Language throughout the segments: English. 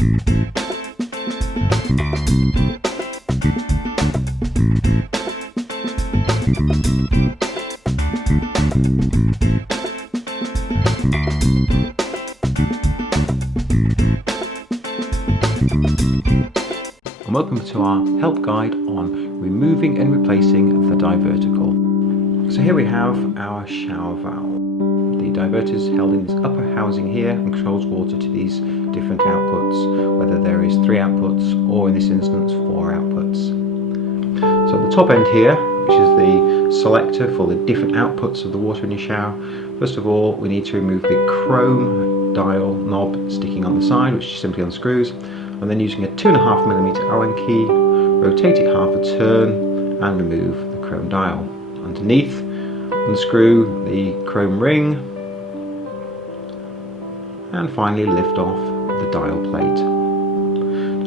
And welcome to our help guide on removing and replacing the diverter. So here we have our shower valve. The diverter is held in this upper housing here and controls water to these different outputs, whether there is 3 outputs or in this instance 4 outputs. So at the top end here, which is the selector for the different outputs of the water in your shower, first of all we need to remove the chrome dial knob sticking on the side, which simply unscrews, and then using a 2.5mm Allen key, rotate it half a turn and remove the chrome dial. Underneath, unscrew the chrome ring and finally lift off the dial plate.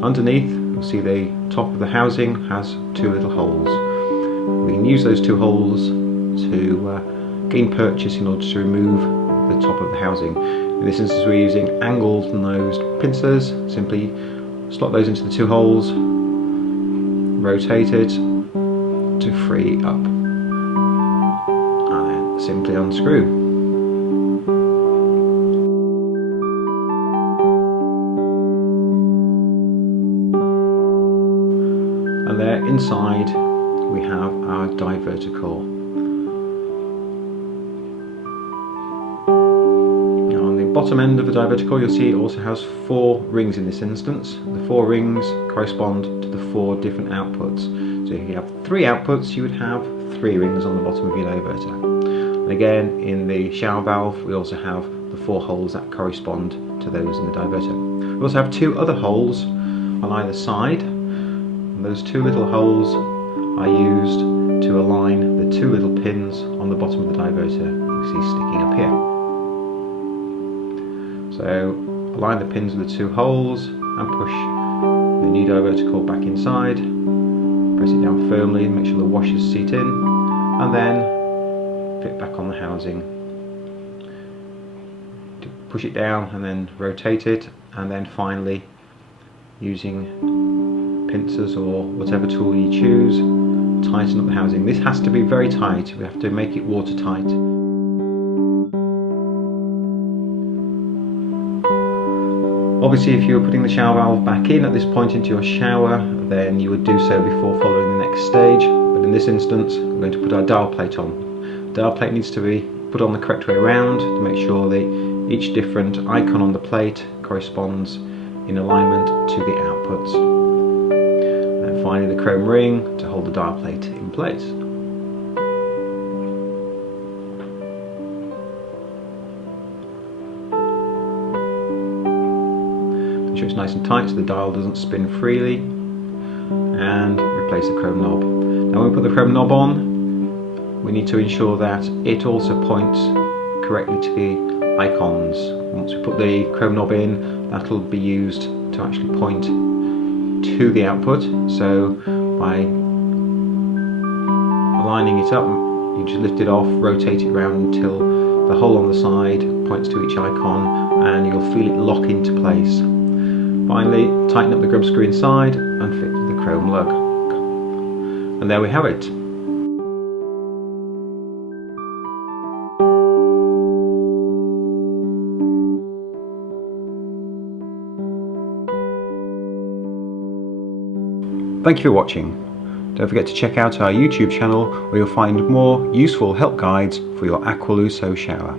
Underneath, you'll see the top of the housing has 2 little holes. We can use those 2 holes to gain purchase in order to remove the top of the housing. In this instance we're using angled nosed pincers. Simply slot those into the 2 holes, rotate it to free up, and then simply unscrew. And there inside we have our diverter core. Bottom end of the diverter core, you'll see it also has 4 rings in this instance. The 4 rings correspond to the 4 different outputs. So if you have 3 outputs, you would have 3 rings on the bottom of your diverter. And again, in the shower valve, we also have the 4 holes that correspond to those in the diverter. We also have 2 other holes on either side. And those 2 little holes are used to align the 2 little pins on the bottom of the diverter you see sticking up here. So align the pins with the 2 holes and push the new diverter core back inside, press it down firmly and make sure the washers seat in, and then fit back on the housing. Push it down and then rotate it, and then finally, using pincers or whatever tool you choose, tighten up the housing. This has to be very tight, we have to make it watertight. Obviously, if you were putting the shower valve back in at this point into your shower, then you would do so before following the next stage. But in this instance, we're going to put our dial plate on. The dial plate needs to be put on the correct way around to make sure that each different icon on the plate corresponds in alignment to the outputs. And finally the chrome ring to hold the dial plate in place. Make sure it's nice and tight so the dial doesn't spin freely, and replace the chrome knob. Now when we put the chrome knob on, we need to ensure that it also points correctly to the icons. Once we put the chrome knob in, that will be used to actually point to the output. So by aligning it up, you just lift it off, rotate it around until the hole on the side points to each icon, and you'll feel it lock into place. Finally, tighten up the grub screw inside and fit the chrome lug. And there we have it. Thank you for watching. Don't forget to check out our YouTube channel where you'll find more useful help guides for your Aqualuso shower.